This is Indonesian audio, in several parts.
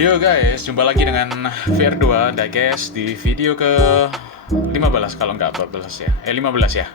Yo guys, jumpa lagi dengan VR2 Diecast di video ke 15 kalau nggak 14 ya. 15 ya.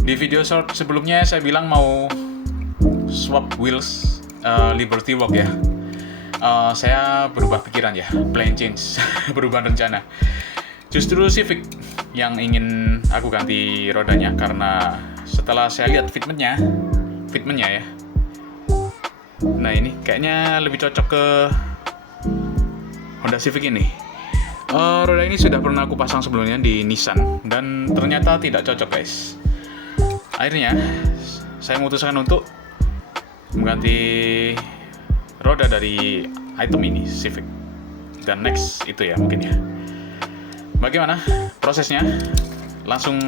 Di video short sebelumnya saya bilang mau swap wheels Liberty Walk ya. Saya berubah pikiran ya, plan change, berubah rencana. Justru Civic yang ingin aku ganti rodanya karena setelah saya lihat fitmentnya ya. Nah ini kayaknya lebih cocok ke Honda Civic ini. Roda ini sudah pernah aku pasang sebelumnya di Nissan dan ternyata tidak cocok guys. Akhirnya saya memutuskan untuk mengganti roda dari item ini Civic. Dan next itu ya mungkin ya. Bagaimana prosesnya? Langsung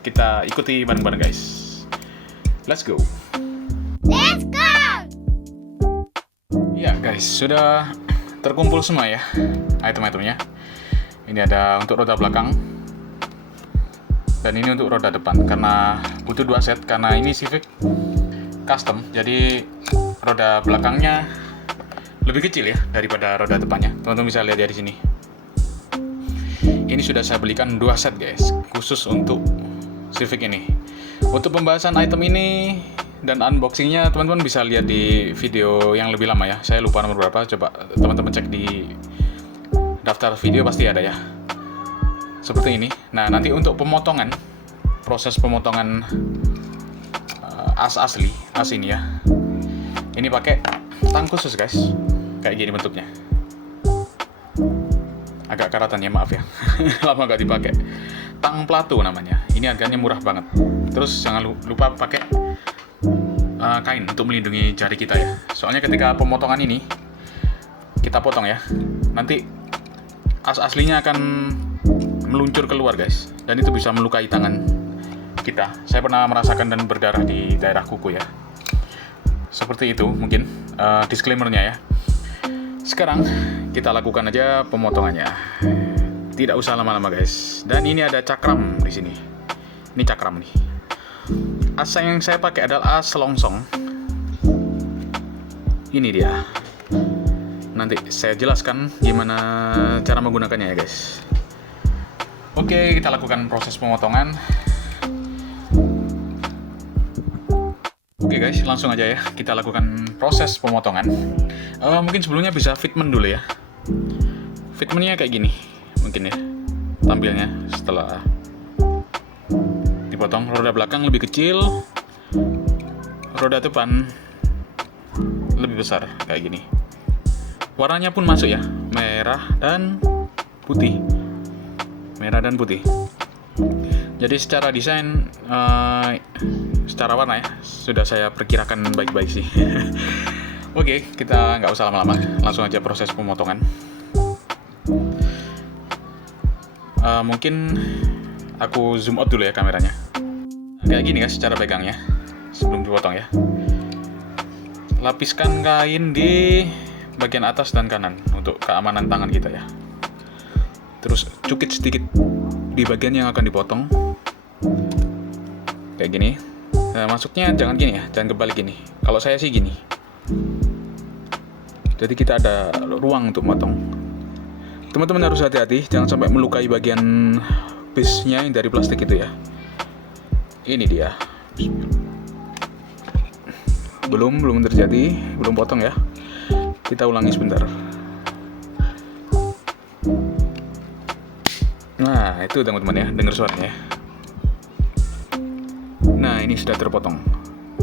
kita ikuti bareng-bareng guys. Let's go. Let's go! Ya guys, sudah terkumpul semua ya item-itemnya. Ini ada untuk roda belakang dan ini untuk roda depan karena butuh 2 set karena ini Civic custom. Jadi roda belakangnya lebih kecil ya daripada roda depannya. Teman-teman bisa lihat dari sini. Ini sudah saya belikan 2 set guys, khusus untuk Civic ini. Untuk pembahasan item ini dan unboxingnya teman-teman bisa lihat di video yang lebih lama ya. Saya lupa nomor berapa, coba teman-teman cek di daftar video pasti ada ya. Seperti ini. Nah nanti untuk pemotongan, proses pemotongan as ini ya. Ini pakai tang khusus guys, kayak gini bentuknya. Agak karatan ya, maaf ya. Lama gak dipakai. Tang Plato namanya. Ini harganya murah banget. Terus jangan lupa pakai kain untuk melindungi jari kita ya. Soalnya ketika pemotongan ini kita potong ya, nanti as aslinya akan meluncur keluar guys, dan itu bisa melukai tangan kita. Saya pernah merasakan dan berdarah di daerah kuku ya. Seperti itu mungkin disclaimer-nya ya. Sekarang kita lakukan aja pemotongannya. Tidak usah lama-lama guys. Dan ini ada cakram di sini. Ini cakram nih. As yang saya pakai adalah as selongsong. Ini dia. Nanti saya jelaskan gimana cara menggunakannya ya guys. Oke, kita lakukan proses pemotongan. Oke guys, langsung aja ya kita lakukan proses pemotongan. Mungkin sebelumnya bisa fitment dulu ya. Fitmentnya kayak gini mungkin ya tampilnya setelah dipotong. Roda belakang lebih kecil, roda depan lebih besar kayak gini. Warnanya pun masuk ya, merah dan putih. Merah dan putih. Jadi secara desain, secara warna ya, sudah saya perkirakan baik-baik sih. Oke, kita nggak usah lama-lama, langsung aja proses pemotongan. Mungkin aku zoom out dulu ya kameranya. Kayak gini guys cara pegangnya sebelum dipotong ya. Lapiskan kain di bagian atas dan kanan untuk keamanan tangan kita ya. Terus cukit sedikit di bagian yang akan dipotong. Kayak gini. Nah, masuknya jangan gini ya, jangan kebalik gini. Kalau saya sih gini. Jadi kita ada ruang untuk potong. Teman-teman harus hati-hati, jangan sampai melukai bagian base-nya yang dari plastik itu ya. Ini dia. Belum terjadi, belum potong ya. Kita ulangi sebentar. Nah, itu teman-teman ya, dengar suaranya ya. Nah, ini sudah terpotong.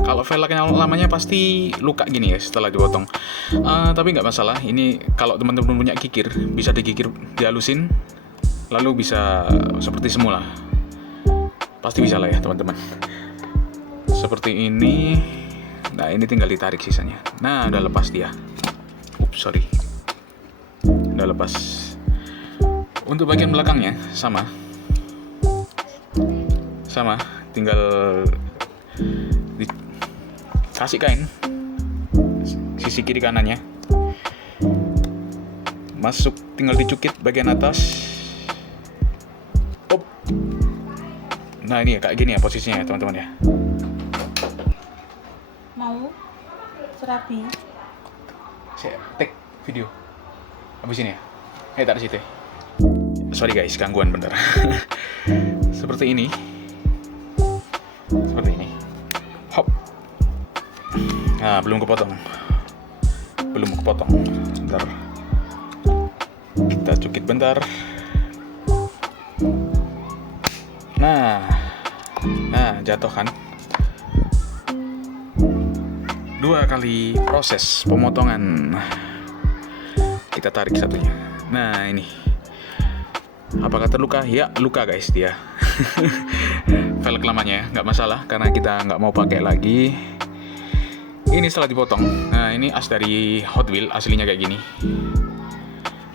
Kalau velgnya lamanya pasti luka gini ya setelah dipotong. Tapi nggak masalah. Ini kalau teman-teman punya kikir, bisa digigir, dihalusin, lalu bisa seperti semula. Pasti bisa lah ya teman-teman. Seperti ini. Nah, ini tinggal ditarik sisanya. Nah, udah lepas dia. Sorry. Udah lepas. Untuk bagian belakangnya sama, tinggal dikasih kain sisi kiri kanannya, masuk, tinggal dicukit bagian atas. Nah ini ya kayak gini ya posisinya ya teman-teman ya. Mau serabi? Saya take video. Habis ini ya? Taruh situ. Sorry guys, gangguan bener. Seperti ini. Hop. Nah, belum kepotong. Bentar. Kita cukit bentar. Nah, jatuh kan? 2 kali proses pemotongan. Kita tarik satunya. Nah, ini. Apakah terluka? Ya, luka guys dia. Velg lamanya ya, nggak masalah karena kita nggak mau pakai lagi. Ini setelah dipotong. Nah, ini as dari Hot Wheels aslinya kayak gini.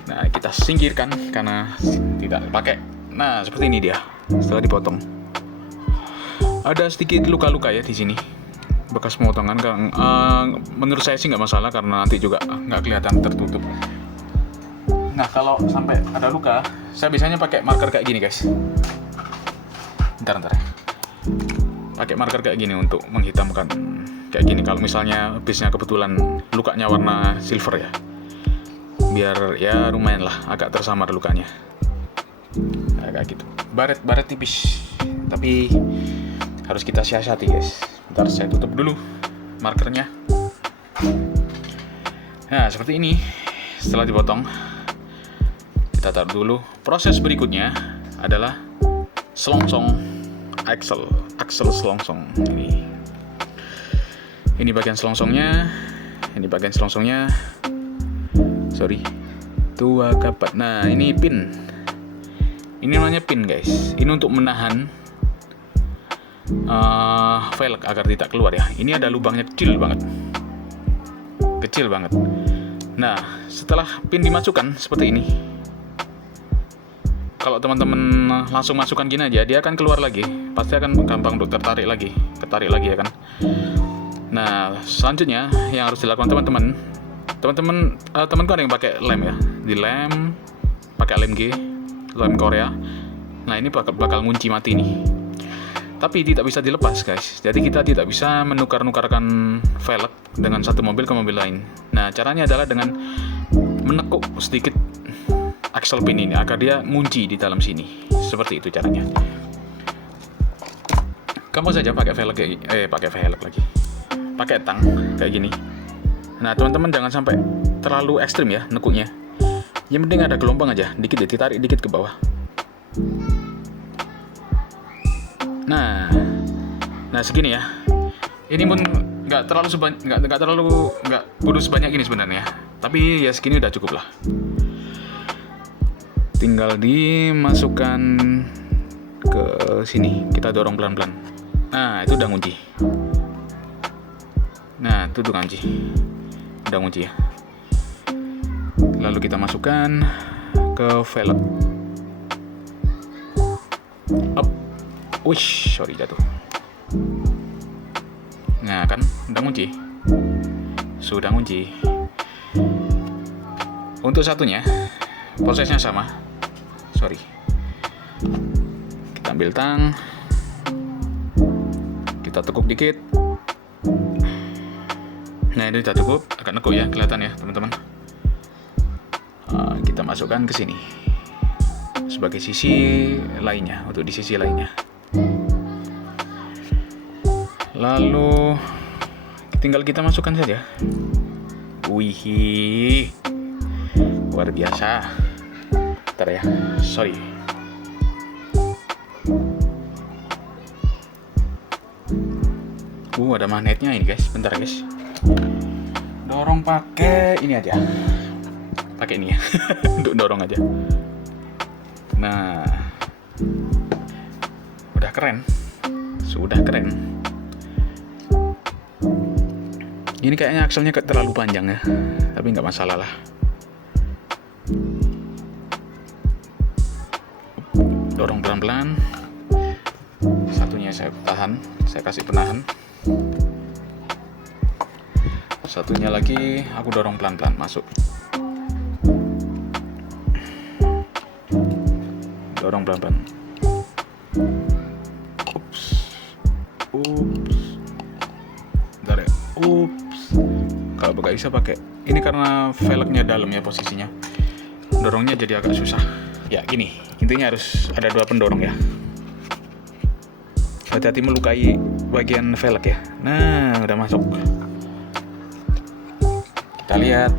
Nah, kita singkirkan karena tidak pakai. Nah, seperti ini dia setelah dipotong. Ada sedikit luka-luka ya di sini, bekas pemotongan. Menurut saya sih nggak masalah karena nanti juga nggak kelihatan tertutup. Nah, kalau sampai ada luka, saya biasanya pakai marker kayak gini guys. Bentar. Pakai marker kayak gini untuk menghitamkan kayak gini. Kalau misalnya bisnya kebetulan lukanya warna silver ya, biar ya lumayan lah agak tersamar lukanya. Kayak gitu. Baret tipis, tapi harus kita siasati guys. Bentar, saya tutup dulu markernya. Nah, seperti ini. Setelah dipotong, kita taruh dulu. Proses berikutnya adalah selongsong axle selongsong. Ini bagian selongsongnya. Sorry. Tua kapat. Nah, ini pin. Ini namanya pin guys. Ini untuk menahan velg agar tidak keluar ya. Ini ada lubangnya kecil banget. Nah, setelah pin dimasukkan seperti ini, kalau teman-teman langsung masukkan gini aja, dia akan keluar lagi. Pasti akan gampang untuk ketarik lagi ya kan. Nah, selanjutnya yang harus dilakukan temanku ada yang pakai lem ya. Di lem pakai lem G, lem Korea. Nah, ini bakal ngunci mati nih. Tapi tidak bisa dilepas guys. Jadi kita tidak bisa menukar-nukarkan velg dengan satu mobil ke mobil lain. Nah, caranya adalah dengan menekuk sedikit axle pin ini agar dia ngunci di dalam sini. Seperti itu caranya. Kamu saja pakai velg lagi. Pakai tang kayak gini. Nah, teman-teman jangan sampai terlalu ekstrim ya nekuknya. Yang penting ada gelombang aja, dikit ditarik dikit ke bawah. Nah segini ya. Ini pun nggak perlu sebanyak ini sebenarnya. Tapi ya segini udah cukup lah. Tinggal dimasukkan ke sini. Kita dorong pelan-pelan. Nah, itu udah ngunci. Udah ngunci ya. Lalu kita masukkan ke velg. Up. Wish, sorry jatuh. Nah kan, udah ngunci. Sudah ngunci. Untuk satunya, prosesnya sama. Sorry. Kita ambil tang. Kita tekuk dikit. Nah, ini udah cukup. Agak nekuk ya, kelihatan ya teman-teman. Kita masukkan ke sini. Sebagai sisi lainnya, untuk di sisi lainnya. Lalu tinggal kita masukkan saja. Wih, luar biasa. Bentar ya, sorry. Ada magnetnya ini guys. Bentar guys. Dorong pakai ini aja. Pakai ini ya. Untuk dorong aja. Nah, udah keren. Sudah keren. Ini kayaknya akselnya terlalu panjang ya, tapi nggak masalah lah. Dorong pelan-pelan. Satunya saya tahan, saya kasih penahan. Satunya lagi aku dorong pelan-pelan masuk. Dorong pelan-pelan. Ups. Bentar ya. Ups. Kalau nggak bisa pakai ini karena velgnya dalam ya posisinya. dorongnya jadi agak susah. Ya gini, intinya harus ada 2 pendorong ya. Hati-hati melukai bagian velg ya. Nah, udah masuk. Kita lihat.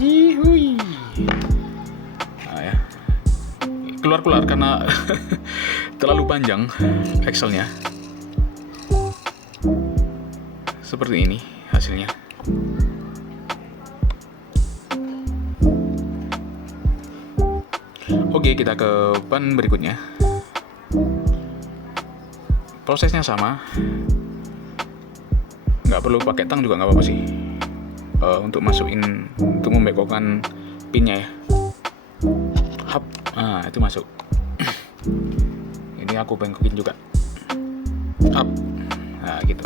Hihui. Nah ya, keluar karena terlalu panjang axle-nya. Seperti ini hasilnya. Oke, kita ke ban berikutnya. Prosesnya sama. Nggak perlu pakai tang juga nggak apa-apa sih. Untuk masukin, untuk membekokkan pinnya ya. Hap, itu masuk. Ini aku bengkokin juga. Hap, nah gitu.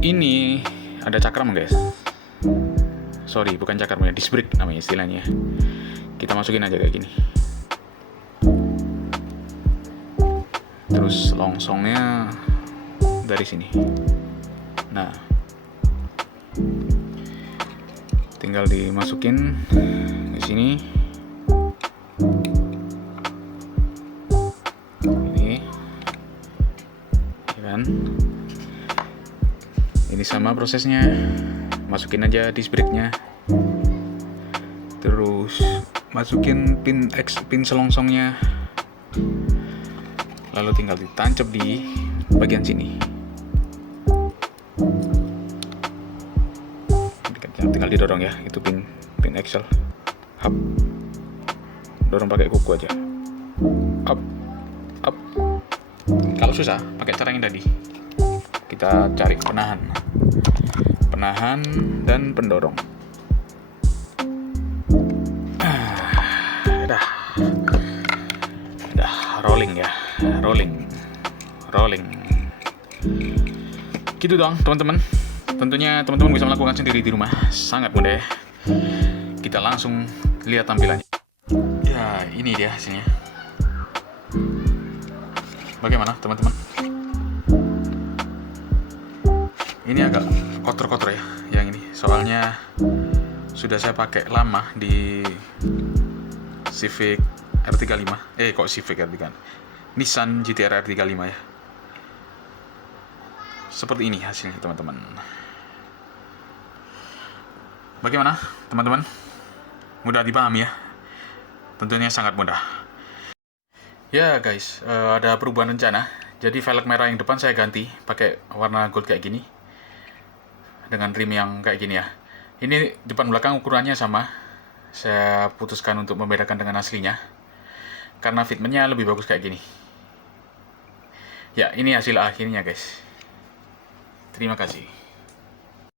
Ini ada cakram guys. Sorry, bukan cakram ya, disc brake namanya istilahnya. Kita masukin aja kayak gini. Terus longsongnya dari sini. Nah, tinggal dimasukin ke sini. Ini, ya kan? Ini sama prosesnya. Masukin aja disc brake-nya. Terus masukin pin selongsongnya. Lalu tinggal ditancap di bagian sini. Tinggal didorong ya, itu pin axle. Hap. Dorong pakai kuku aja. Up. Up. Kalau susah, pakai cara yang tadi. Kita cari penahan dan pendorong. Udah rolling ya, rolling. Gitu dong teman-teman. Tentunya teman-teman bisa melakukan sendiri di rumah, sangat mudah ya. Kita langsung lihat tampilannya. Ya, ini dia hasilnya. Bagaimana teman-teman? Ini agak kotor-kotor ya, yang ini. Soalnya sudah saya pakai lama di Civic R35. Kok Civic R35? Nissan GT-R R35 ya. Seperti ini hasilnya teman-teman. Bagaimana teman-teman? Mudah dipahami ya? Tentunya sangat mudah. Ya guys, ada perubahan rencana. Jadi velg merah yang depan saya ganti pakai warna gold kayak gini, dengan rim yang kayak gini ya. Ini depan belakang ukurannya sama. Saya putuskan untuk membedakan dengan aslinya karena fitmentnya lebih bagus kayak gini. Ya, ini hasil akhirnya guys. Terima kasih.